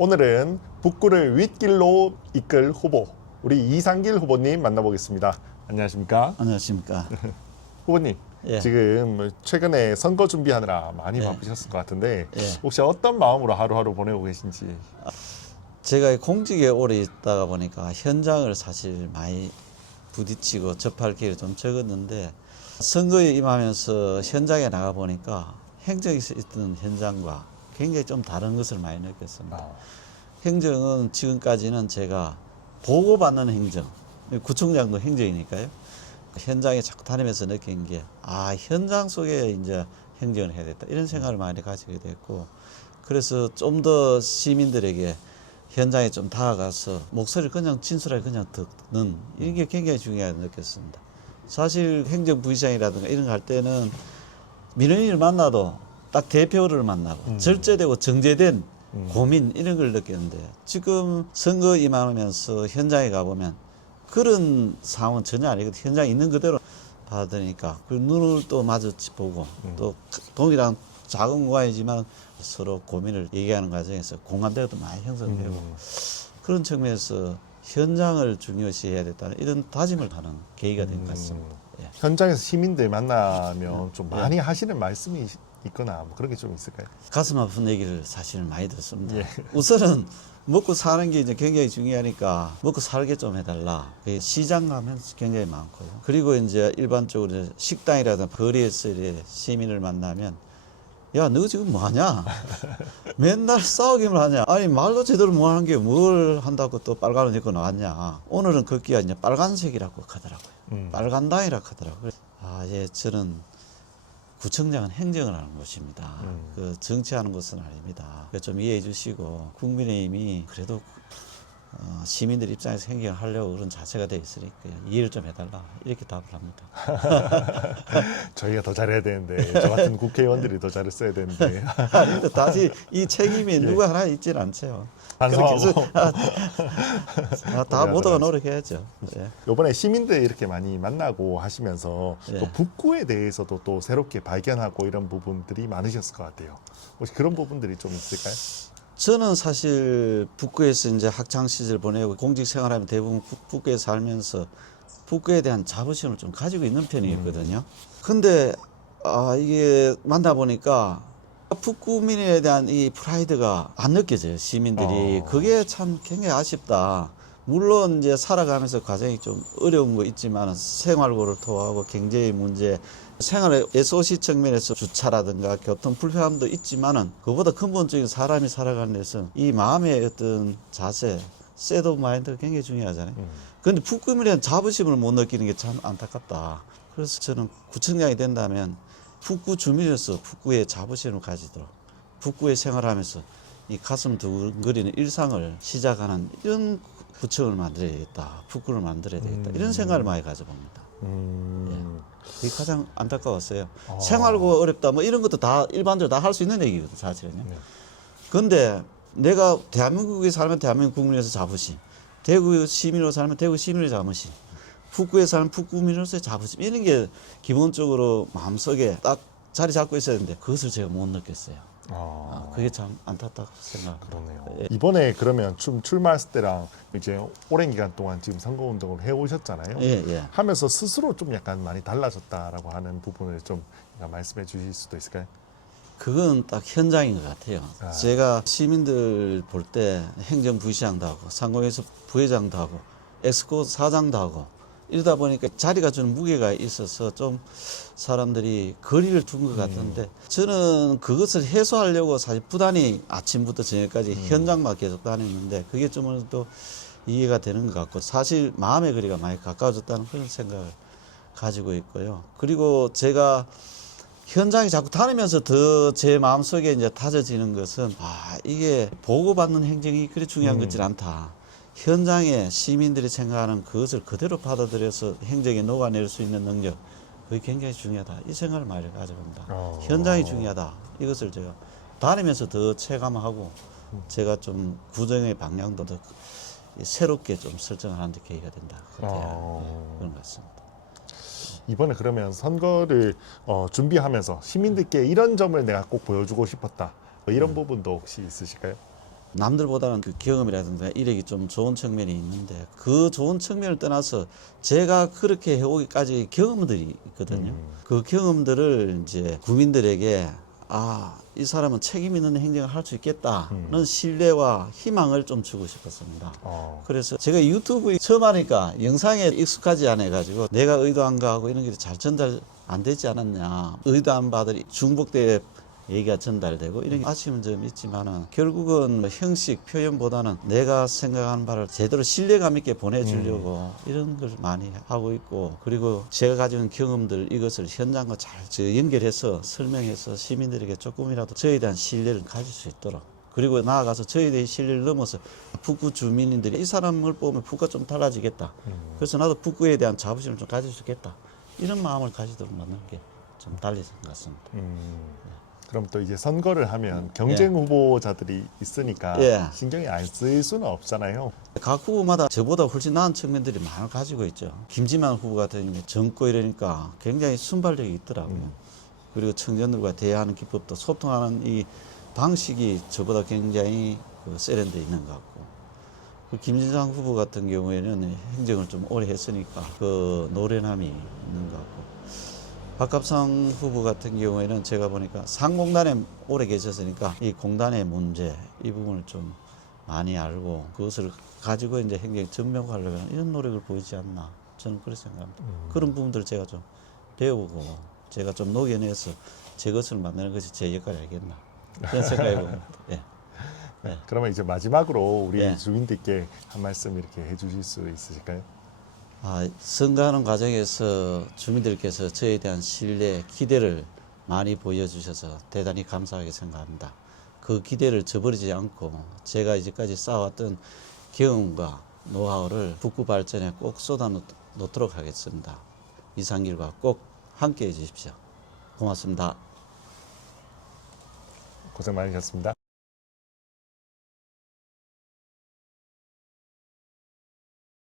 오늘은 북구를 윗길로 이끌 후보, 우리 이상길 후보님 만나보겠습니다. 안녕하십니까? 안녕하십니까. 후보님, 예. 지금 최근에 선거 준비하느라 많이 예. 바쁘셨을 것 같은데 예. 혹시 어떤 마음으로 하루하루 보내고 계신지? 제가 공직에 오래 있다가 보니까 현장을 사실 많이 부딪히고 접할 기회가 좀 적었는데, 선거에 임하면서 현장에 나가 보니까 행정에서 있던 현장과 굉장히 좀 다른 것을 많이 느꼈습니다. 행정은 지금까지는 제가 보고받는 행정, 구청장도 행정이니까요. 현장에 자꾸 다니면서 느낀 게, 현장 속에 이제 행정을 해야 됐다, 이런 생각을 많이 가지게 됐고, 그래서 좀 더 시민들에게 현장에 좀 다가가서 목소리를 그냥 진솔하게 그냥 듣는, 이게 굉장히 중요하다고 느꼈습니다. 사실 행정부시장이라든가 이런 거 할 때는 민원인을 만나도 딱 대표를 만나고 절제되고 정제된 고민, 이런 걸 느꼈는데, 지금 선거 임하면서 현장에 가보면 그런 상황은 전혀 아니거든요. 현장에 있는 그대로 받아들이니까 그 눈을 또 마주치 보고 또 동일한 작은 공간이지만 서로 고민을 얘기하는 과정에서 공감대가 많이 형성되고, 그런 측면에서 현장을 중요시해야 됐다는 이런 다짐을 하는 계기가 된 것 같습니다. 예. 현장에서 시민들 만나면 좀 많이 하시는 말씀이 있거나 뭐 그런 게 좀 있을까요? 가슴 아픈 얘기를 사실 많이 듣습니다. 예. 우선은 먹고 사는 게 이제 굉장히 중요하니까 먹고 살게 좀 해달라. 시장 가면 굉장히 많고요. 그리고 이제 일반적으로 식당이라든가 거리에서 시민을 만나면, 야, 너 지금 뭐 하냐? 맨날 싸우기만 하냐? 아니, 말도 제대로 못 하는 게 뭘 한다고 또 빨간 옷 입고 나왔냐? 오늘은 걷기가 이제 빨간색이라고 하더라고요. 빨간당이라고 하더라고요. 예, 저는 구청장은 행정을 하는 곳입니다. 그 정치하는 것은 아닙니다. 좀 이해해 주시고, 국민의힘이 그래도 시민들 입장에서 행정을 하려고 그런 자세가 되어 있으니까 이해를 좀 해달라, 이렇게 답을 합니다. 저희가 더 잘해야 되는데, 저 같은 국회의원들이 더 잘했어야 되는데. 근데 다시 이 책임이 누가 하나 있지는 않죠. 반성하고. 다 모두가 노력해야죠. 예. 이번에 시민들 이렇게 많이 만나고 하시면서 예. 또 북구에 대해서도 또 새롭게 발견하고 이런 부분들이 많으셨을 것 같아요. 혹시 그런 부분들이 좀 있을까요? 저는 사실 북구에서 이제 학창 시절 보내고 공직 생활하면 대부분 북구에 살면서 북구에 대한 자부심을 좀 가지고 있는 편이었거든요. 근데 이게 만나보니까 북구민에 대한 이 프라이드가 안 느껴져요, 시민들이. 그게 참 굉장히 아쉽다. 물론 이제 살아가면서 과정이 좀 어려운 거 있지만, 생활고를 토하고 경제의 문제, 생활의 SOC 측면에서 주차라든가 교통 불편함도 있지만은, 그보다 근본적인 사람이 살아가는 데서 이 마음의 어떤 자세, 셋 오브 마인드가 굉장히 중요하잖아요. 그런데 북구민에 대한 자부심을 못 느끼는 게 참 안타깝다. 그래서 저는 구청장이 된다면 북구 주민으로서 북구의 자부심을 가지도록, 북구에 생활하면서 이 가슴 두근거리는 일상을 시작하는 이런 구청을 만들어야 되겠다, 북구를 만들어야 되겠다, 이런 생각을 많이 가져봅니다. 그게 가장 안타까웠어요. 생활고가 어렵다, 뭐 이런 것도 다 일반적으로 다 할 수 있는 얘기거든요, 사실은요. 그런데 내가 대한민국에 살면 대한민국 국민으로서 자부심, 대구 시민으로 살면 대구 시민의 자부심, 북구에 사는 북구민으로서의 자부심, 이런 게 기본적으로 마음속에 딱 자리 잡고 있어야 되는데, 그것을 제가 못 느꼈어요. 그게 참 안타깝다고 생각합니다. 그러네요. 예. 이번에 그러면 출마했을 때랑 이제 오랜 기간 동안 지금 선거운동을 해오셨잖아요. 예. 하면서 스스로 좀 약간 많이 달라졌다라고 하는 부분을 좀 말씀해 주실 수도 있을까요? 그건 딱 현장인 것 같아요. 제가 시민들 볼 때 행정부시장도 하고 상공회의소 부회장도 하고 엑스코 사장도 하고 이러다 보니까 자리가 주는 무게가 있어서 좀 사람들이 거리를 둔 것 같은데, 저는 그것을 해소하려고 사실 부단히 아침부터 저녁까지 현장만 계속 다녔는데, 그게 좀 또 이해가 되는 것 같고, 사실 마음의 거리가 많이 가까워졌다는 그런 생각을 가지고 있고요. 그리고 제가 현장에 자꾸 다니면서 더 제 마음속에 이제 다져지는 것은, 이게 보고받는 행정이 그리 중요한 것질 않다. 현장에 시민들이 생각하는 그것을 그대로 받아들여서 행정에 녹아낼 수 있는 능력, 그게 굉장히 중요하다, 이 생각을 많이 가져봅니다. 현장이 중요하다, 이것을 제가 다니면서 더 체감하고, 제가 좀 구정의 방향도 더 새롭게 좀 설정하는 데 계기가 된다, 그런 것 같습니다. 이번에 그러면 선거를 준비하면서 시민들께 이런 점을 내가 꼭 보여주고 싶었다, 뭐 이런 부분도 혹시 있으실까요? 남들보다는 그 경험이라든가 이력이 좀 좋은 측면이 있는데 그 좋은 측면을 떠나서 제가 그렇게 해오기까지 경험들이 있거든요. 그 경험들을 이제 국민들에게 이 사람은 책임 있는 행정을 할 수 있겠다는 신뢰와 희망을 좀 주고 싶었습니다. 그래서 제가 유튜브 처음 하니까 영상에 익숙하지 않아 가지고 내가 의도한 거하고 이런 게 잘 전달 안 되지 않았냐. 의도한 바들이 중복돼 얘기가 전달되고 이런 아쉬운 점이 있지만은 결국은 뭐 형식 표현보다는 내가 생각하는 바를 제대로 신뢰감 있게 보내주려고 이런 걸 많이 하고 있고, 그리고 제가 가지고 있는 경험들 이것을 현장과 잘 연결해서 설명해서 시민들에게 조금이라도 저에 대한 신뢰를 가질 수 있도록, 그리고 나아가서 저에 대한 신뢰를 넘어서 북구 주민들이 이 사람을 보면 북구가 좀 달라지겠다. 그래서 나도 북구에 대한 자부심을 좀 가질 수 있겠다. 이런 마음을 가지도록 만드는 게 좀 달리 것 같습니다. 그럼 또 이제 선거를 하면 경쟁 후보자들이 있으니까 예. 신경이 안 쓰일 수는 없잖아요. 각 후보마다 저보다 훨씬 나은 측면들이 많이 가지고 있죠. 김지만 후보 같은 경우에 젊고 이러니까 굉장히 순발력이 있더라고요. 그리고 청년들과 대화하는 기법도 소통하는 이 방식이 저보다 굉장히 세련돼 있는 것 같고, 그 김진상 후보 같은 경우에는 행정을 좀 오래 했으니까 그 노련함이 있는 것 같고, 박갑상 후보 같은 경우에는 제가 보니까 상공단에 오래 계셨으니까 이 공단의 문제 이 부분을 좀 많이 알고 그것을 가지고 이제 행정 전명화하려고 하는 이런 노력을 보이지 않나, 저는 그렇게 생각합니다. 그런 부분들을 제가 좀 배우고 제가 좀 녹여내서 제 것을 만드는 것이 제 역할이 아니겠나, 그런 생각이 봅니다. 예. 네. 그러면 이제 마지막으로 우리 예. 주민들께 한 말씀 이렇게 해주실 수 있으실까요? 선거하는 과정에서 주민들께서 저에 대한 신뢰, 기대를 많이 보여주셔서 대단히 감사하게 생각합니다. 그 기대를 저버리지 않고 제가 이제까지 쌓아왔던 경험과 노하우를 북구 발전에 꼭 쏟아놓도록 하겠습니다. 이상길과 꼭 함께해 주십시오. 고맙습니다. 고생 많으셨습니다.